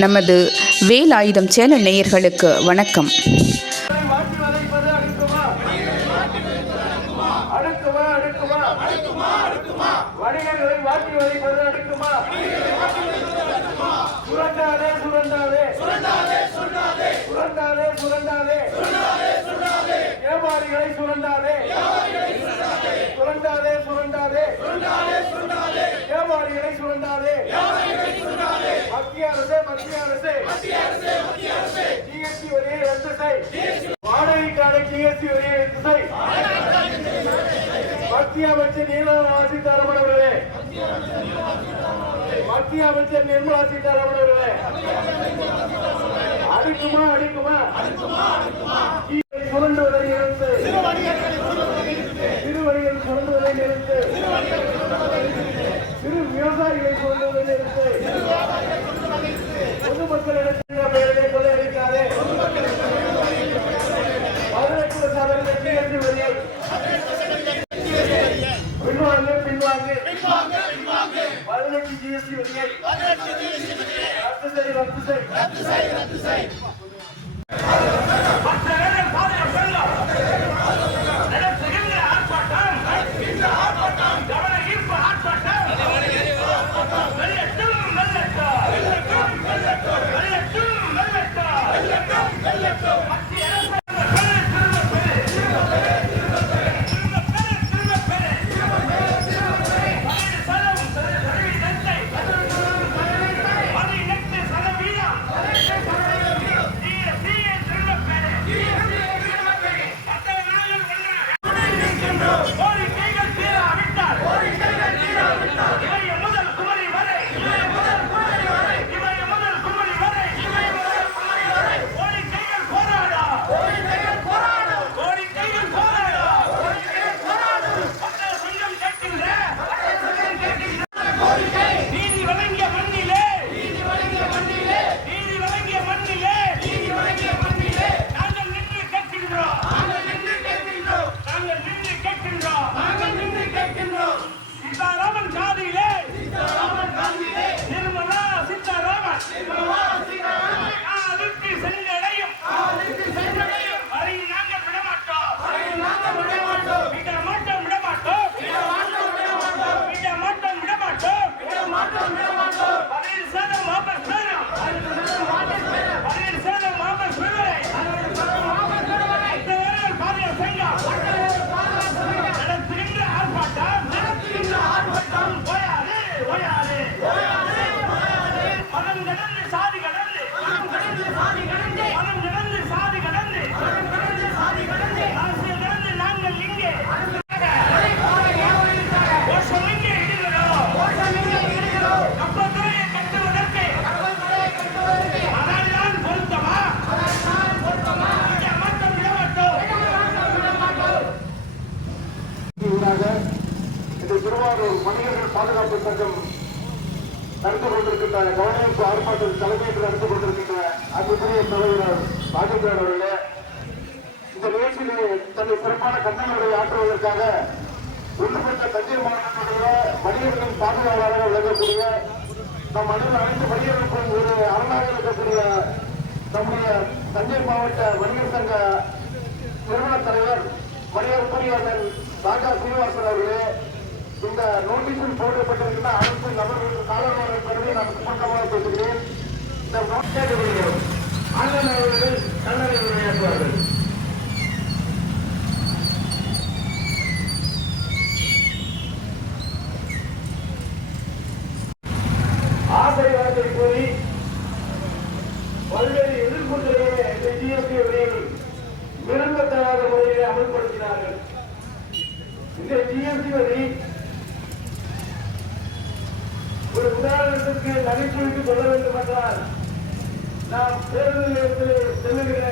நமது வேலாயுதம் சேனல் நேயர்களுக்கு வணக்கம். மத்திய அமைச்சர் நிர்மலா சீதாராமன் அவர்களே, மத்திய அமைச்சர் நிர்மலா சீதாராமன் அவர்களே, அடிக்குமா சுரண்டுவதை நிறுத்து, சிறுவழிகள் சுரண்டுவதை நிறுத்து, சிறு விவசாயிகளை சுரண்டுவதை நிறுத்து, பொதுமக்களிடத்தில் பெயரை கொள்ளையடிக்காதே, 18% GST வரியை பின்வாங்கு, 18 GST வரியை ரத்து செய். திருவாரூர் வணிகர்கள் பாதுகாப்பு சங்கம் நடந்து கொண்டிருக்கின்ற கவனிப்பு ஆர்ப்பாட்டத்தில் தலைமையில் நடந்து கொண்டிருக்கின்ற அன்புக்குரிய தலைவர் ராஜேந்திரன் அவர்களே, இந்த நிகழ்ச்சியிலே தன்னை சிறப்பான கட்டணங்களை ஆற்றுவதற்காக ஒன்றுபட்ட தஞ்சை மாவட்டத்துடைய வணிகர்களின் பாதுகாவலராக விளங்கக்கூடிய நம் அனைத்து வணிகர்களுக்கும் ஒரு அரணாக இருக்கக்கூடிய நம்முடைய தஞ்சை மாவட்ட வணிகர் சங்க நிறுவன தலைவர் மரியாதைக்குரிய ராஜா சீனிவாசன் அவர்களே, இந்த நோட்டீஸில் போடப்பட்டிருக்கின்ற அனைத்து நபர்களுக்கு காலவரை கருதி நான் சுமந்தமாக பேசுகிறேன். இந்த நோட்டீஸ் ஆன்லைன் அவர்கள் கல்லறை உரையாற்றுவார்கள். ஆசை வார்த்தை கூறி பல்வேறு எதிர்ப்புகளையே இந்த ஜிஎஸ்டி வரியில் விரும்பத்தகாத முறையிலே அமல்படுத்தினார்கள். இந்த ஜிஎஸ்டி வரி ஒரு உதாரணத்திற்கு நகைச்சுவைக்கு சொல்ல வேண்டும் என்றால், நாம் பேருந்து நிலையத்தில் செல்லுகிற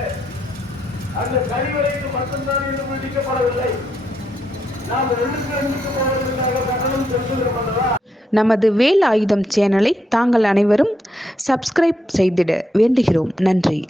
அந்த கழிவறைக்கு மட்டும்தான் இன்னும் விதிக்கப்படவில்லை. நாம் எண்ணுக்கு போவதற்காக கட்டணம் செலுத்துகிறோம் அல்லவா? நமது வேலாயுதம் சேனலை தாங்கள் அனைவரும் சப்ஸ்கிரைப் செய்திட வேண்டுகிறோம். நன்றி.